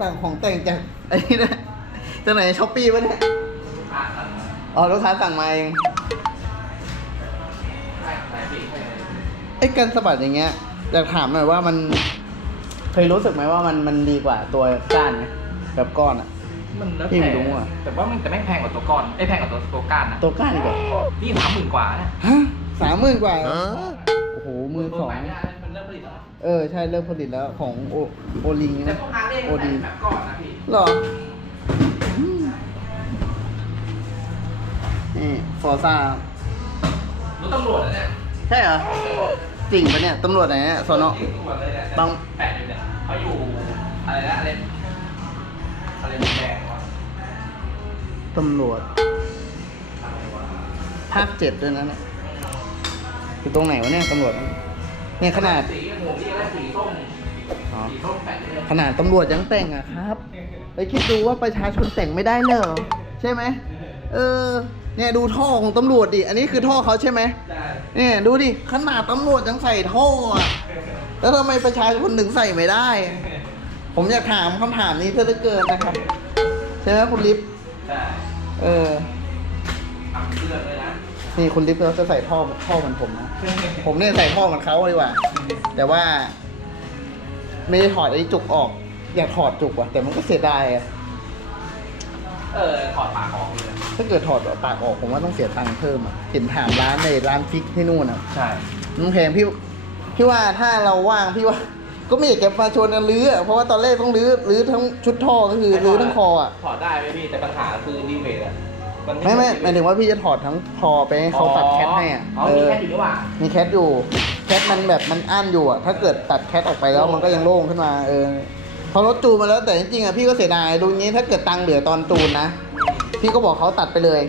สั่งของแต่งจากไอ้นี่นะจากไหนช้อปปี้ปะเนี่ยอ่าสั่งมาอ๋อลูกค้าสั่งมาเองใช่ใส่ปีกให้เลยไอ้กันสะบัดอย่างเงี้ยอยากถามหน่อยว่ามัน เคยรู้สึกไหมว่ามันมันดีกว่าตัวก้านไหมแบบก้อนอะ มันแล้วพี่ไม่แต่รู้อะ แต่ว่ามันจะไม่งแพงกว่าตัวก้อนไอ้ยแพงกว่าตัวตัวก้านนะตัวก้านอีกเหรอนี่สามหมื่นกว่านะฮะสามหมื่นกว่าเหรอโอ้โหมือสองตัวใหม่ไม่ได้มันเริ่มผลิตแล้วนะ เออใช่เริ่มผลิตแล้วของโอโอลิงแต่นะพวกฮาร์เลย์โอมันใส่ดีแบบก้อนนะพี่หรออืมนี่ฟอร์ซ่ารถตำรวจนะเนี่ยใช่เหรอจริงปะเนี่ยตำรวจไหนเนี่ยสอนอ ตำรวจเลยเนี่ยบาง แปะอยู่เนี่ยเขาอยู่อะไรนะอะไรอะไรแดงวะตำรวจอะไรวะภาคเจ็ดด้วยนะเนี่ยอยู่ตรงไหนวะเนี่ยตำรวจเนี่ยขนาด สีหมูนี่ก็ สีส้มอ๋อสีส้มแปะเลยขนาดตำรวจยังแต่งอะครับไปคิดดูว่าประชาชนแต่งไม่ได้เลยเหรอใช่ไหมเออ เนี่ยดูท่อของตำรวจดิ อันนี้คือท่อเขาใช่ไหมได้เนี่ยดูดิ ขนาดตำรวจยังใส่ท่ออะแล้วทำไมประชาชนถึงใส่ไม่ได้ ผมอยากถามคำถามนี้เพื่อเหลือเกินนะครับ ใช่ไหมคุณลิฟต์ได้เออทำเลือกเลยนะ นี่คุณลิฟต์เขาจะใส่ท่อท่อเหมือนผมนะ ผมเนี่ยใส่ท่อเหมือนเขาดีกว่า แต่ว่า ไม่ได้ถอดไอ้จุกออก อยากถอดจุกว่ะแต่มันก็เสียดายอะเออถอดปากออกเลยถ้าเกิดถอดปากออกผมว่าต้องเสียตังค์เพิ่มอะเห็นถามร้านในร้านฟิกที่นู่นอะใช่ มันแพงพี่พี่ว่าถ้าเราว่างพี่ว่า ก็ไม่อยากจะมาชวนกันรื้ออะเพราะว่าตอนแรกต้องรื้อรื้อทั้งชุดท่อก็คือรื้อทั้งคออะถอดได้ไหมพี่ แต่ปัญหาคือดีเวทอะนไม่ไม่หมายถึงว่าพี่จะถอดทั้งคอไปให้เขาตัดแคทให้อะอ๋อเอมีอแค่อยู่นี่หว่ามีแคทอยู่ แคทมันแบบมันอั้นอยู่อะถ้าเกิดตัดแคทออกไปแล้วมันก็ยังโล่งขึ้นมาเออพอรถจูนมาแล้วแต่จริงๆอะพี่ก็เสียดายดูงี้ถ้าเกิดตังค์เหลือตอนจูนนะ พี่ก็บอกเขาตัดไปเลย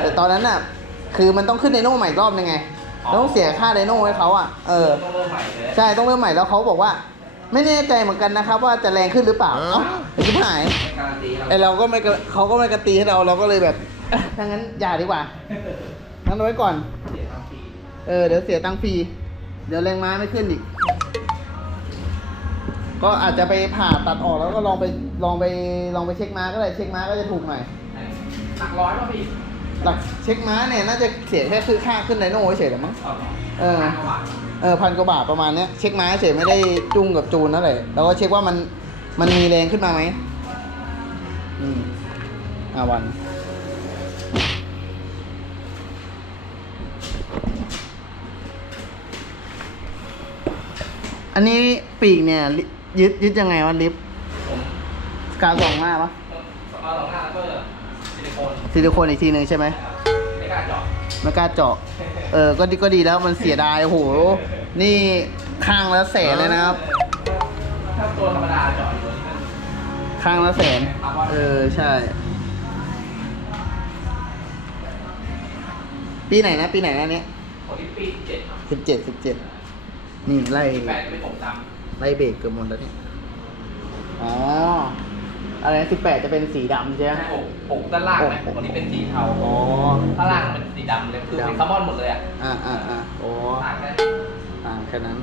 แต่ตอนนั้นน่ะคือมันต้องขึ้นไดโน่ใหม่อีกรอบนึงไงแล้วต้องเสียค่าไดโน่ให้เขาอะเออ ต้องเริ่มใหม่เลยใช่ต้องเริ่มใหม่แล้วเขาบอกว่า ไม่แน่ใจเหมือนกันนะครับ ว่าจะแรงขึ้นหรือเปล่าเอ้าไอ้ชิบหายไม่การันตีเราไอเราก็ไม่กระเขาก็ไม่กระตีให้เราเราก็เลยแบบเอ้ยถ้างั้นอย่าดีกว่างั้นเอาไว้ก่อน เสียทั้งปี เออเดี๋ยวเสียตังค์ฟรี เดี๋ยวแรงม้าไม่ขึ้นอีก ก็อาจจะไปผ่าตัดออกแล้วก็ลองไปลองไปลองไปเช็คม้าก็ได้เช็คม้าก็จะถูกหน่อย หลักร้อยป่ะพี่หลักเช็คม้าเนี่ยน่าจะเสียแค่คือค่าขึ้นไดโน่เฉยๆแหรือมั้ง เอาเหรอเออพันกว่าบาทเออพันกว่าบาทประมาณเนี้ยเช็คม้าเฉยไม่ได้จุ้งกับจูนนั่นแหละแล้วก็เช็คว่ามันมันมีแรงขึ้นมาไหมอืมอาวัน อันนี้ปีกเนี่ยลิยึดยึดยังไงวะลิฟต์ผมกาวสองหน้าปะเอาสองหน้าแล้วก็ซิลิโคนซิลิโคนอีกทีหนึ่งใช่ไหมไม่กล้าเจาะไม่กล้าเจาะ เออ ก็ดีก็ดีแล้วมันเสียดายโอ้โห นี่ข้างละแสนเลยนะครับ ถ้าตัวธรรมดาเจาะอยู่บนนั้นข้างละแสน เออ ใช่ ปีไหนนะ ปีไหนนะเนี้ย คนที่ปีเจ็ดสิบเจ็ดสิบเจ็ด นี่ไล่แปดจะเป็นผมดไล่เบรกเกือบหมดแล้วเนี่ย อ๋อ อะไรสิบแปดจะเป็นสีดำใช่ไหมำอกอกด้านล่างไหมคนที่เป็นสีเทาอ๋อข้างล่างเป็นสีดำเลย คือเป็นคาร์บอนหมดเลยอะ อ่าอ่าอ่าโอ้ต่างกันต่างแค่นั้น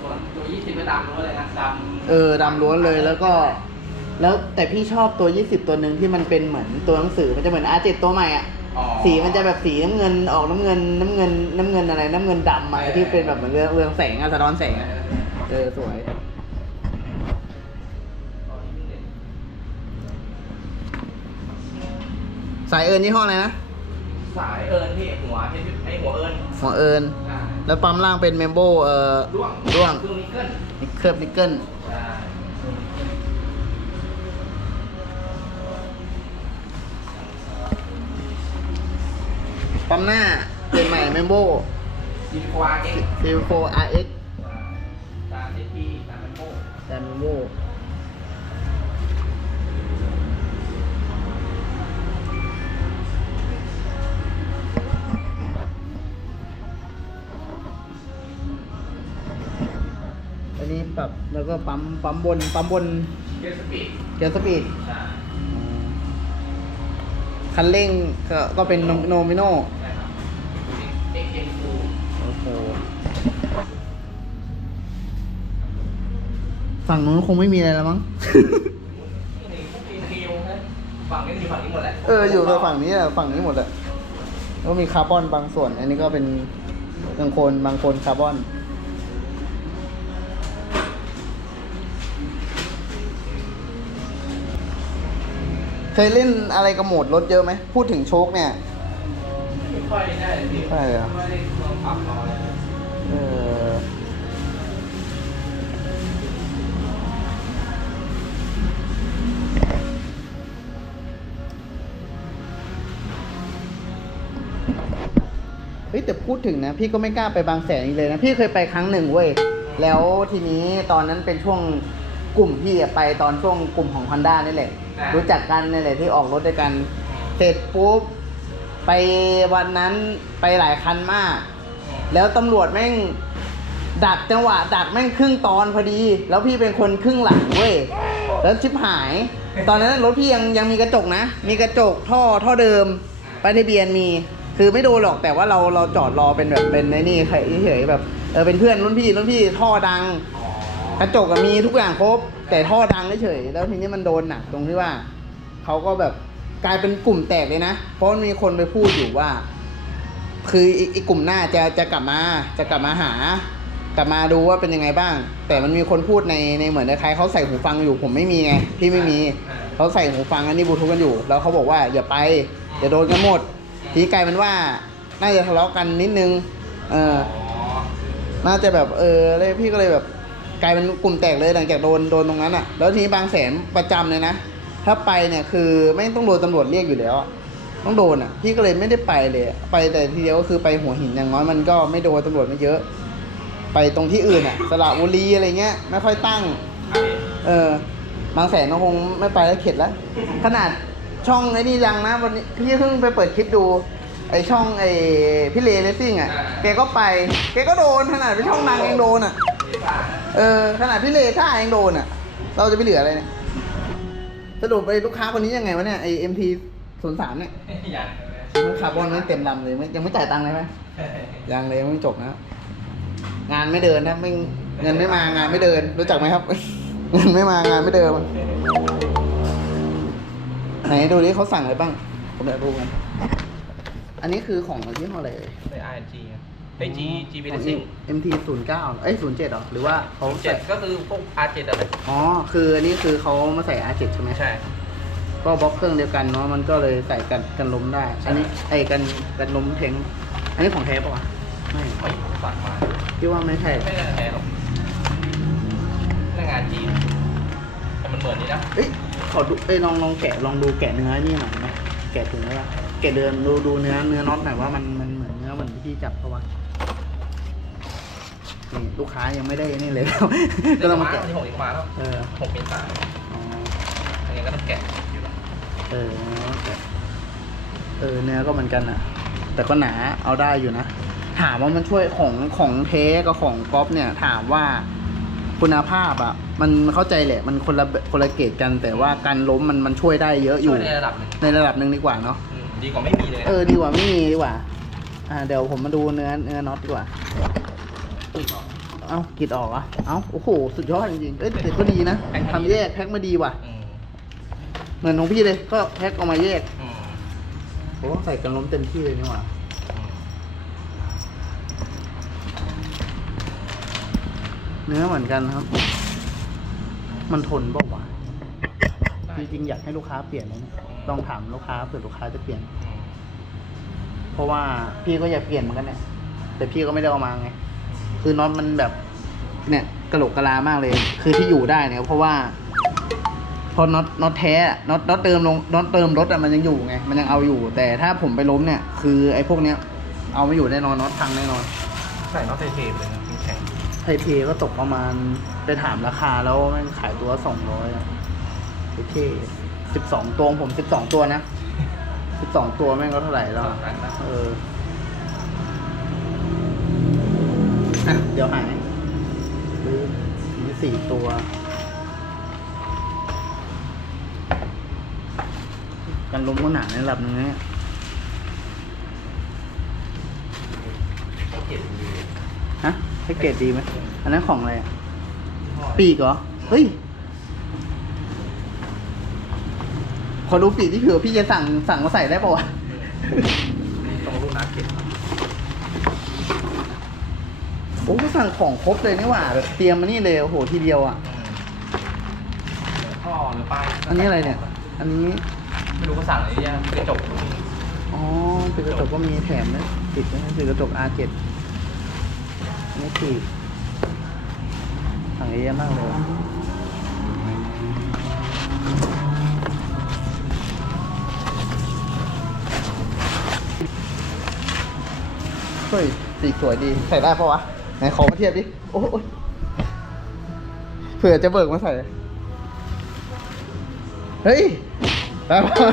ส่วนตัวยี่สิบก็ดำรู้เลยนะดำเออดำล้วนเลยแล้วก็ แล้วแต่พี่ชอบตัว 20 ตัวหนึ่งที่มันเป็นเหมือนตัวหนังสือมันจะเหมือน R7 ตัวใหม่อะอ๋อ สีมันจะแบบสีน้ำเงินออกน้ำเงินน้ำเงินน้ำเงินอะไรน้ำเงินดำอะที่เป็นแบบเหมือนเรืองเรืองแสงอะสะท้อนแสงอะเออสวย สายเอิญยี่ห้ออะไรนะสายเอิญพี่หัวที่ไอหัวเอิญหัวเอิญอ่าแล้วปั๊มล่างเป็นเมมโบเอ่อด้วงด้วง เครื่องนิกเกิล นิกเคิร์บนิกเกิล ปั๊มหน้าเป็นใหม่เมมโบดีกว่าเอ็กซ์ C4 RX ตาเซทีตาเป็นโม่แดนโวอันนี้ปรับแล้วก็ปั๊มปั๊มบนปั๊มบนเกียร์สปีดเกียร์สปีดใช่คันเร่งก็ก็เป็นโนมิโน ฝั่งนู้นคงไม่มีอะไรแล้วมั้ง ฝั่งนี้อยู่ฝั่งนี้หมดแหละเอออยู่ในฝั่งนี้อะฝั่งนี้หมดอะก็มีคาร์บอนบางส่วน อันนี้ก็เป็นบางโคนบางโคนคาร์บอน เคยเล่นอะไรกับโหมดรถเยอะไหม พูดถึงโชคเนี่ย ไม่ค่อยได้เลยพี่ใช่เหรอ ไม่ได้ลองปรับลองอะไร เลยเออเฮ้ยแต่พูดถึงนะ พี่ก็ไม่กล้าไปบางแสนอีกเลยนะ พี่เคยไปครั้งหนึ่งเว้ย แล้วทีนี้ตอนนั้นเป็นช่วงกลุ่มพี่อะไปตอนช่วงกลุ่มของ Honda นี่แหละรู้จักกันนี่แหละที่ออกรถด้วยกัน เสร็จปุ๊บไปวันนั้นไปหลายคันมาก แล้วตำรวจแม่งดักจังหวะดักแม่งครึ่งตอนพอดี แล้วพี่เป็นคนครึ่งหลังเว้ยแล้วชิบหาย ตอนนั้นรถพี่ยังยังมีกระจกนะ มีกระจกท่อท่อเดิมป้ายทะเบียนมี คือไม่โดนหรอกแต่ว่าเราเราจอดรอเป็นแบบเป็นในนี่เฉยแบบเออเป็นเพื่อนรุ่นพี่รุ่นพี่ท่อดัง กระจกมีทุกอย่างครบ แต่ท่อดังเฉยแล้วทีนี้มันโดนหนักตรงที่ว่าเขาก็แบบกลายเป็นกลุ่มแตกเลยนะ เพราะมันมีคนไปพูดอยู่ว่า คือไอ้ไอีกลุ่มหน้าจะจะกลับมาจะกลับมาหา กลับมาดูว่าเป็นยังไงบ้าง แต่มันมีคนพูดในในเหมือนคล้ายๆเขาใส่หูฟังอยู่ผมไม่มีไงพี่ไม่มีเขาใส่หูฟังอันนี้บลูทูธกันอยู่ แล้วเขาบอกว่าอย่าไปอย่าโดนกันหมด ทีนี้กลายเป็นว่าน่าจะทะเลาะกันนิดนึงเออ อ๋อน่าจะแบบเออเลยพี่ก็เลยแบบกลายเป็นกลุ่มแตกเลยหลังจากโดนโดนตรงนั้นอะ แล้วทีนี้บางแสนประจำเลยนะ ถ้าไปเนี่ยคือไม่ต้องโดนตำรวจเรียกอยู่แล้วอะ ต้องโดนอะพี่ก็เลยไม่ได้ไปเลย ไปแต่ทีเดียวก็คือไปหัวหินอย่างน้อยมันก็ไม่โดนตำรวจไม่เยอะ ไปตรงที่อื่นอะสระบุรีอะไรเงี้ยไม่ค่อยตั้ง เออบางแสนก็คงไม่ไปแล้วเข็ดแล้วขนาดช่องไอ้นี่ยังนะวันนี้พี่เพิ่งไปเปิดคลิปดู ไอช่องไอพี่เลเลสซิ่งอะแกก็ไปแกก็โดนขนาดไปช่องนางเองโดนอะเออขนาดพี่เลท่าเองโดนอะ เราจะไปเหลืออะไรเนี่ยสรุปไปลูกค้าคนนี้ยังไงวะเนี่ยไอเอ็มที ศูนย์สามเนี่ยยังมันคาร์บอนมันเต็มลำเลยไม่ยังไม่จ่ายตังค์เลยไหมยังเลยยังไม่จบนะงานไม่เดินนะไม่เงินไม่มางานไม่เดิน รู้จักไหมครับเงินไม่มางานไม่เดินไหนดูดิเขาสั่งอะไรบ้าง ผมอยากดูกันอันนี้คือของยี่ห้ออะไรเอ่ยใน RNG ครับไอ G G B Racing MT ศูนย์เก้าเอ้ยศูนย์เจ็ดหรอ หรือว่าเขาเจ็ใส่ดก็คือพวก R7 อะไร อ๋อ คืออันนี้คือเขามาใส่ R7 ใช่ไหมใช่ ก็บล็อกเครื่องเดียวกันเนาะมันก็เลยใส่กันกันล้มได้ อันนี้ไอ้กันกันล้มเทงอันนี้ของแท้ปะวะไม่ไม่ฝากมาคิดว่าไม่ใช่ไม่ได้แท้หรอกหน้างานจีนแต่มันเหมือนนี่นะเอ้ยขอดูเอ้ยลองลองแกะลองดูแกะเนื้อนี่หน่อยไหมแกะถุงแล้วแกะเดินดูดูเนื้อเนื้อน็อตหน่อยว่ามันมันเหมือนเนื้อเหมือนที่จับเขาวะนี่ลูกค้ายังไม่ได้นี่เลย ก็ต้องมาแกะที่หกอีกมาแล้วเออหกเป็นสามอ๋ออันนี้ก็ต้องแกะ อยู่แล้วเออแกะเออเนื้อก็เหมือนกันอะแต่ก็หนาเอาได้อยู่นะ ถามว่ามันช่วยของของเทกับของก๊อฟเนี่ย ถามว่าคุณภาพอะมันเข้าใจแหละ มันคนละคนละเกรดกัน แต่ว่าการล้มมันมันช่วยได้เยอะอช่ยู่วยในระดับหนึ่งในระดับหนึ่งดีกว่าเนาะอืมดีกว่าไม่มีเลยนะเออดีกว่าไม่มีดีกว่า อ่า เดี๋ยวผมมาดูเนื้อเนื้อน็อตดีกว่า เอ้ากรีดออกเหรอะเอ้าโอ้โห สุดยอดจริงๆเอ้ยแต่ก็ดีนะทำแยกแพ็คมาดีว่ะอืม เหมือนของพี่เลย ก็แพ็คออกมาแยกอืมโอ้ใส่กันล้มเต็มที่เลยนี่หว่าอืมเนื้อเหมือนกันครับ มันทนเปล่าวะจริงๆอยากให้ลูกค้าเปลี่ยนนะเนี่ยลองถามลูกค้าเผื่อลูกค้าจะเปลี่ยน อืมเพราะว่าพี่ก็อยากเปลี่ยนเหมือนกันเนี่ย แต่พี่ก็ไม่ได้เอามาไง คือน็อตมันแบบ เนี่ยกระโหลกกะลามากเลย คือที่อยู่ได้เนี่ยเพราะว่า พอน็อตน็อตแท้อะน็อตน็อตเติมลงน็อตเติมรถอะมันยังอยู่ไง มันยังเอาอยู่ แต่ถ้าผมไปล้มเนี่ย คือไอ้พวกเนี้ย เอาไม่อยู่แน่นอนน็อตพังแน่นอน ใส่น็อตเทๆไปเลยนะแข็งไทยเพก็ตกประมาณไปถามราคาแล้วแม่งขายตัวสองร้อยโอเคสิบสองตัวของผมสิบสองตัวนะสิบสองตัวแม่งก็เท่าไหร่แล้วอะเอออะเดี๋ยวหายซื้อมีสี่ตัว กันลมก็หนาในระดับหนึงนะเนี่ยเขาเก็บดีฮะให้เกรดดีไหมอันนั้นของอะไรอะยี่ห้อปีกเหรอ เฮ้ย ขอดูปีกที่เผื่อพี่จะสั่งสั่งมาใส่ได้ปะวะตรงรุ่นนักเก็ตโอ้ก็สั่งของครบเลยนี่หว่าแบบเตรียมมานี่เลยโอ้โหทีเดียวอะท่อหรือป้ายอันนี้อะไรเนี่ย อันนี้ ไม่รู้เขาสั่งอะไรยังกระจกอ๋อปีกกระจกก็มีแถมนะติดนะปีกกระจก R7 อันนี้ปีกสั่งเยอะมากเลยว่ะเฮ้ยปีสวยดี ใส่ได้ปะวะ ไหนขอมาเทียบดิ โอ้ยเผื่อจะเบิกมาใส่ เฮ้ย ได้ปะแต่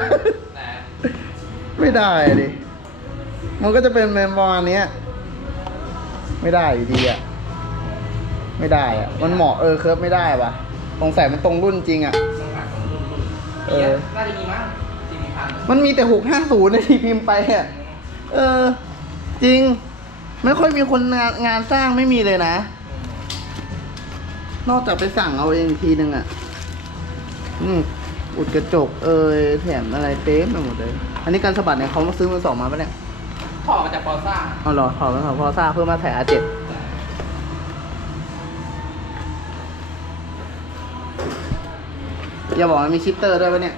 ไม่ได้ดิ มันก็จะเป็นเมมประมาณเนี้ยไม่ได้อยู่ดีอะ ไม่ได้อะ มันเหมาะเออเคิร์ฟไม่ได้ปะสงสัยมันตรงรุ่นจริงอะต้องหาของรุ่นรุ่นเออน่าจะมีมั้งสี่พันมันมีแต่หกห้าศูนย์ในที่พิมพ์ไปอะ เออ จริง ไม่ค่อยมีคนงานงานสร้างไม่มีเลยนะ นอกจากไปสั่งเอาเองอีกทีนึงอะ อืม อุดกระจกเอยแถมอะไรเต็มไปหมดเลย อันนี้การสะบัดเนี่ยเขามาซื้อมือสองมาปะเนี่ยถอดมาจากปอซ่าอ๋อเหรอถอดมาถอดพอซ่าเพื่อมาถ่ายอาเจ็ดอย่าบอกมันมีชิปเตอร์ด้วยปะเนี่ย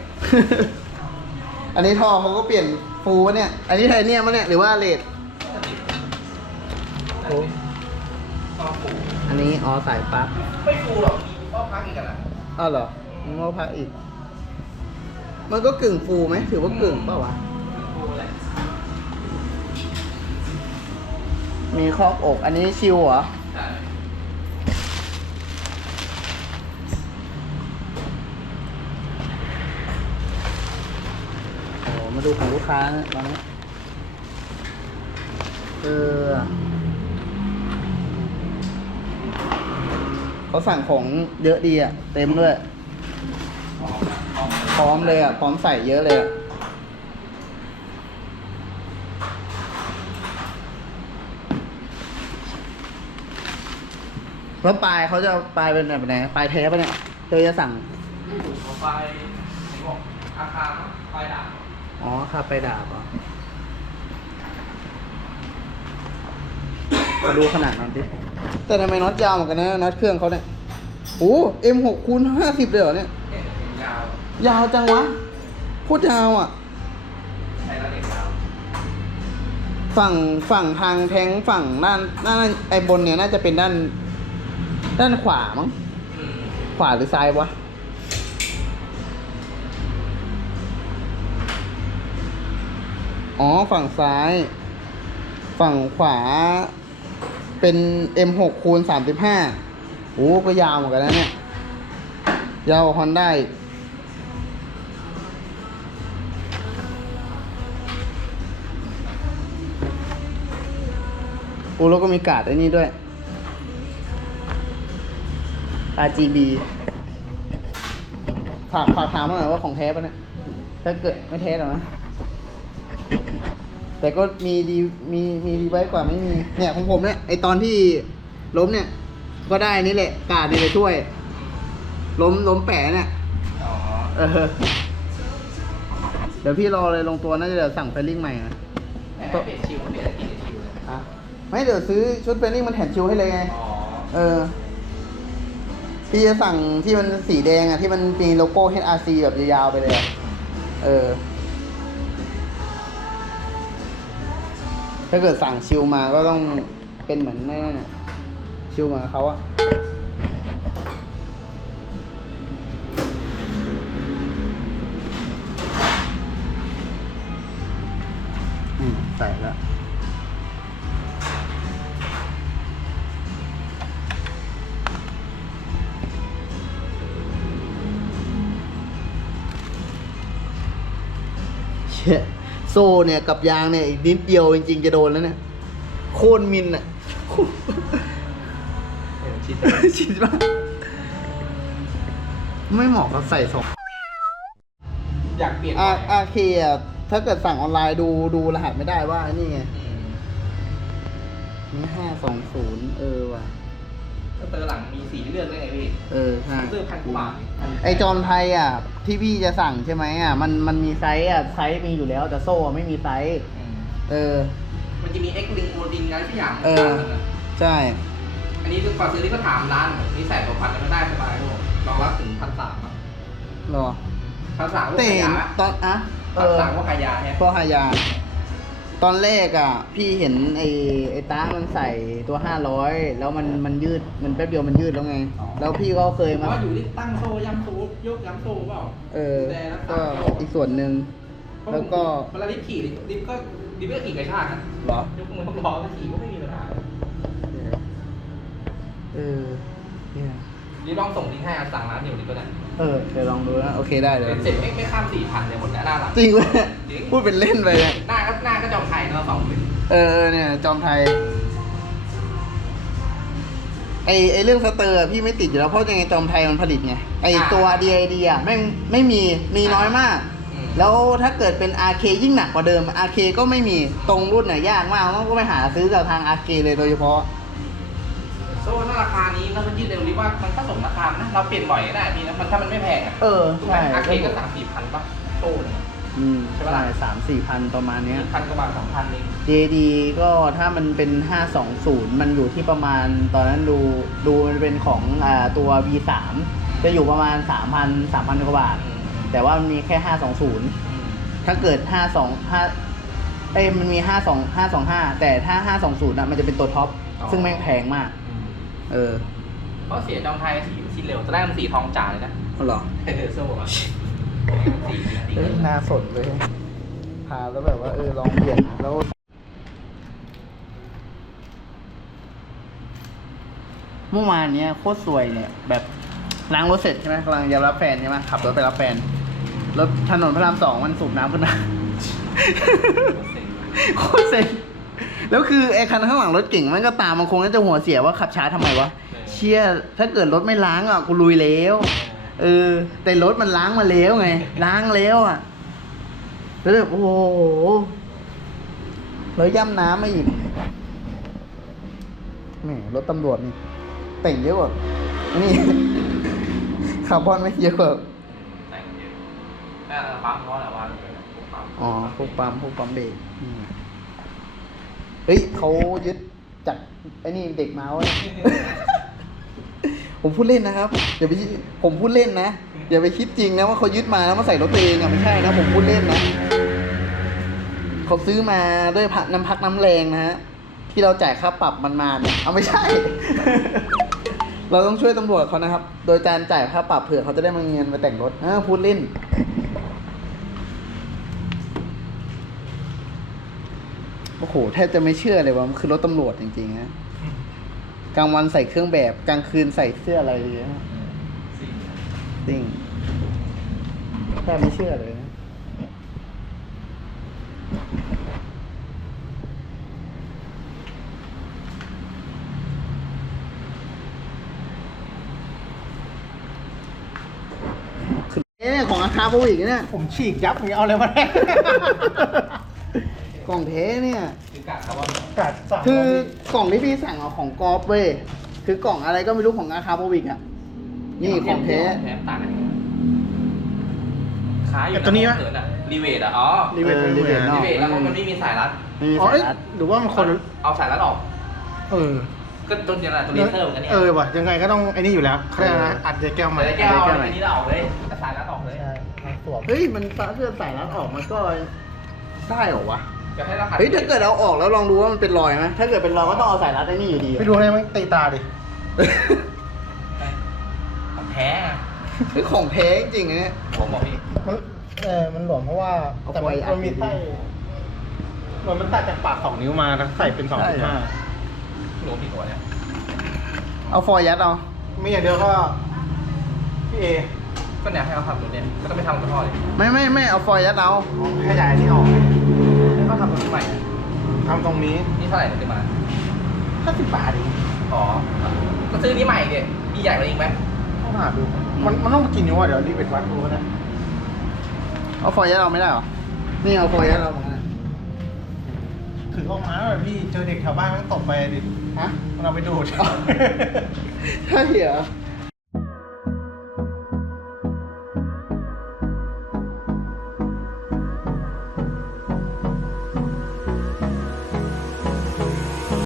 อันนี้ท่อเขาก็เปลี่ยนฟูปะเนี่ย อันนี้ไทเนียมปะเนี่ยหรือว่าเลดโอ้ท่อฟูอันนี้อ๋อสายปลั๊กไม่ฟูหรอกมีท่อพักอีกกันอะอ้าวเหรอมันก็พักอีก มันก็กึ่งฟูไหมถือว่ากึ่งเปล่าวะ มีครอบอก อันนี้ชิวเหรอ โอ้มาดูของลูกค้านะตอนนี้เออเขาสั่งของเยอะดีอะ เต็มด้วย พร้อมเลยอะ พร้อมใส่เยอะเลยอะแล้วปลายเขาจะเอาปลายเป็นแบบไหนปลายแท้ปะเนี่ยเธอจะสั่งหัวไฟบอกอาคารเนอะไฟดับอ๋อคาไปดาบเหรอมาดูขนาดนั้นดิแต่ทำไมน็อตยาวเหมือนกันนะน็อตเครื่องเขาเนี่ยโอ้เอ็มหกคูณห้าสิบเลยเหรอเนี่ยเนี่ยยาว ยาวจังวะโคตรยาวอะ ใช้ระเด็กยาวฝั่งฝั่งทางแทงฝั่งด้านด้านไอ้บนเนี่ยน่าจะเป็นด้าน ด้านขวามั้งอืมขวาหรือซ้ายวะอ๋อฝั่งซ้าย ฝั่งขวาเป็น M6 คูณ35โอ้ก็ยาวเหมือนกันนะเนี่ย ยาวฮอนได้ โอ้แล้วก็มีการ์ดไอ้นี่ด้วย RGB ฝากฝากถามมาหน่อยว่าของแท้ปะเนี่ย ถ้าเกิดไม่แท้หรอกนะ แต่ก็มีดีมีมีดีไว้กว่าไม่มี เนี่ยของผมเนี่ยไอตอนที่ล้มเนี่ย ก็ได้นี่แหละ กาดนี่เลยช่วย ล้มล้มแปะเนี่ยอ๋อเออเดี๋ยวพี่รอเลยลงตัวน่าจะเดี๋ยวสั่งไฟลิ่งใหม่นะแต่ไม่เปลี่ยนชิวเปลี่ยนกี่ชิวเลยอะ ไม่เดี๋ยวซื้อชุดไฟลิ่งมันแถมชิวให้เลยไง อ๋อเออ พี่จะสั่งที่มันสีแดงอะ ที่มันมีโลโก้ HRC แบบยาวๆไปเลยอะเออ ถ้าเกิดสั่งชิลมาก็ต้องเป็นเหมือนนั่นน่ะชิลเหมือนกับเขาอะ โซ่เนี่ยกับยางเนี่ยอีกนิดเดียวจริงๆจะโดนแล้วเนี่ย โค่นมินอะเออชิดชิดมากไม่เหมาะกับใส่สองอยากเปลี่ยนอาอาเคอะถ้าเกิดสั่งออนไลน์ดูดูรหัสไม่ได้ว่านี่ไงอืมนี่ห้าสองศูนย์เออว่ะ สเตอร์หลังมีสีเลือดได้ไงพี่เออใช่ซื้อพันกว่าบาทไอจอมไทยอะที่พี่จะสั่งใช่ไหมอะมันมันมีไซส์อะไซส์มีอยู่แล้วแต่โซ่อะไม่มีไซส์อืมเออ มันจะมีเอ็กลิงโมดินอะไรสักอย่างเออ ใช่ อันนี้คือก่อนซื้อที่ก็ถามร้านนี่ใส่ตัวพันแล้วก็ได้สบายลูกรองรับถึงพันสามอะหรอพันสามพวกแต่ขเห็ยานตอนอะเอพันอสามพวกขายาเนี่ยพวกหายา ตอนแรกอะ พี่เห็นไอ้ไอ้ต้ามันใส่ตัวห้าร้อยแล้วมันมันยืดมันแป๊บเดียวมันยืดแล้วไงแล้วพี่ก็เคยมาว่าอยู่ที่ตั้งโซ่ย้ำโซ่ยกย้ำโซ่เปล่าเออ ดูแลรักษาก็อีกส่วนหนึ่งแล้วก็ เวลาดิฟขี่ดิฟก็ดิฟก็ขี่กระชากนะเหรอยกมือล้อก็ขี่ก็ไม่มีปัญหา เออเนี่ย ดิฟลองส่งลิงก์ให้อะสั่งร้านเดียวดิฟก็ได้เออเดี๋ยวลองดูนะ โอเคได้เลยเป็นเสร็จไม่ไม่ข้ามสี่พันเลยหมดแล้วหน้าหลังจริงเว้ยจริงพูดเป็นเล่นไปเนี่ยหน้าก็หน้าก็จอมไข่เราสองคนเออเออเนี่ย จอมไทยไอไอเรื่องสเตอร์อะพี่ไม่ติดอยู่แล้วเพราะยังไงจอมไทยมันผลิตไงไอตัว DID อะแม่งไม่มีมีน้อยมาก อืมแล้วถ้าเกิดเป็น RK ยิ่งหนักกว่าเดิม RK ก็ไม่มีตรงรุ่นน่ะยากมากต้องก็ไปหาซื้อจากทาง RK เลยโดยเฉพาะ โซ่ถ้าราคานี้แล้วมันยืดเร็วดิว่ามันก็สมราคานะเราเปลี่ยนบ่อยก็ได้มีนะมันถ้ามันไม่แพงอะเออถูกไหมใช่อาเคก็สามสี่พันป่ะโซ่เนี่ย อืมใช่ปะใช่ล่ะ สามสี่พันประมาณเนี้ย พันกว่าบาทสองพันเอง JD ก็ถ้ามันเป็น 520 มันอยู่ที่ประมาณตอนนั้นดูดูมันเป็นของอ่าตัว V3 จะอยู่ประมาณ 3,000 3,000กว่าบาท แต่ว่ามันมีแค่ 520 ถ้าเกิด 52 5เอ้ยมันมี 52 525 แต่ถ้า 520อะมันจะเป็นตัวท็อปซึ่งแม่งแพงมาก เออเพราะเสียจอมไทยสีสีเร็วตอนแรกมันสีทองจ๋าเลยนะเหรอเออโซ่อะสีสีเอ้ยน่าสนเลยพาแล้วแบบว่าเออลองเปลี่ยนแล้วเมื่อวานเนี้ยโคตรสวยเนี่ย แบบล้างรถเสร็จใช่ไหมกำลังจะรับแฟนใช่ไหมขับรถไปรับแฟนรถถนนพระรามสองมันสูบน้ำขึ้นมาโคตรเซ็ง แล้วคือไอ้คันข้างหลังรถเก่งมันก็ตามมันคงน่าจะหัวเสียว่าขับช้าทำไมวะ เชี่ยถ้าเกิดรถไม่ล้างอะกูลุยแล้วเออ แต่รถมันล้างมาแล้วไง ล้างแล้วอะแล้วแบบโอ้โหแล้วย่ำน้ำมาอีกแหมรถตำรวจนี่แต่งเยอะกว่านี่ คาร์บอนไม่เยอะกว่าแต่งเยอะอ่าปั๊มเพราะอะไรวะปั๊มอ๋อพวกปั๊มพวกปั๊มเบรกอืม เฮ้ยเขายึดจากไอ้นี่เด็กมาส์เนี่ยผมพูดเล่นนะครับอย่าไปผมพูดเล่นนะอย่าไปคิดจริงนะว่าเขายึดมาแล้วมาใส่รถตัวเองอะไม่ใช่นะ ผมพูดเล่นนะเขาซื้อมาด้วยพักน้ำพักน้ำแรงนะฮะที่เราจ่ายค่าปรับมันมาเนี่ยเอาไม่ใช่ เราต้องช่วยตำรวจเขานะครับ โดยการจ่ายค่าปรับเผื่อเขาจะได้มาเงินมาแต่งรถอ่าพูดเล่น อ้โหแทบจะไม่เชื่อเลยว่ามันคือรถตำรวจจริงๆนะกลางวันใส่เครื่องแบบกลางคืนใส่เสื้ออะไรเลยนะสีจริงแทบไม่เชื่อเลยนะคือเนี่ยของอาคาโบอีกเนี่ย ผมฉีกยับอย่างเงี้ยเอาอะไรมาแน่ กล่องเทเนี่ย คือกะเขาว่ากัดสั่งคือกล่องที่พี่สั่งเอาของกอล์ฟเว้ยคือกล่องอะไรก็ไม่รู้ของอาคาโบวิกอะนี่ของแท้แถมต่างกันยังไงขายอยู่แต่ตัวนี้ไหมเขินอะรีเวทอะอ๋อรีเวทเออรีเวทรีเวทรีเวทแล้วมันไม่มีสายรัด ไม่มีอ๋อสาเอ้ยยรัดหรือว่ามันคนเอาสายรัดออก เออก็จนอย่างนั้นตัวเลเซอร์เหมือนกันเนี่ยเออว่ะยังไงก็ต้องไอ้นี่อยู่แล้วเขาเรียกอะไรนะอัดเจแก้วมา แต่แก้วเอาอันนี้เราออกเลยแต่สายรัดออกเลย ใช่สวมเฮ้ยมันถ้าเกิดสายรัดออกมันก็ได้เหรอวะ จะให้เราขัดเฮ้ยถ้าเกิดเอาออกแล้วลองดูว่ามันเป็นรอยไหมถ้าเกิดเป็นรอยก็ต้องเอาสายรัดไอ้นี่อยู่ดีไปดูให้มันตีตาดิ ของแท้อะเฮ้ยของแท้จริงๆอันเนี้ยผมบอกพี่มันเออมันหลวมเพราะว่าเอาแต่ไฟมันอัดมันมีดีๆไส้เหมือนมันตัดจากปากสองนิ้วมาแล้วใส่เป็นสองใช่จุดเหรอห้าหลวมผิดหัวเนี่ยเอาฟอยล์ยัดเอา ไม่อย่างเดียวก็พี่เอก็เนี่ยให้เขาทำตัวเนี่ยก็ต้องไปทำกับพ่อเลยไม่ไม่ไม่เอาฟอยล์ยัดเอาขยายนี่ออกแล้วก็ ทำตัวนี้ใหม่อะทำตรงนี้นี่เท่าไหร่เนี่ยซื้อมาห้าสิบบาทเองอ๋อก็ซื้อนี้ใหม่ดิมีใหญ่กว่านี้อีกไหมต้องหาดู มันมันต้องกินนิ้วอะเดี๋ยวรีบไปวัดดูก็ได้เอาฟอยล์ยัดเอาไม่ได้เหรอ นี่เอาฟอยล์ยัดเอาตรงนั้นถึงออกมาแบบพี่เจอเด็กแถวบ้านมันตกไปดิฮะมันเอาไปดูด ใช่เหรอใ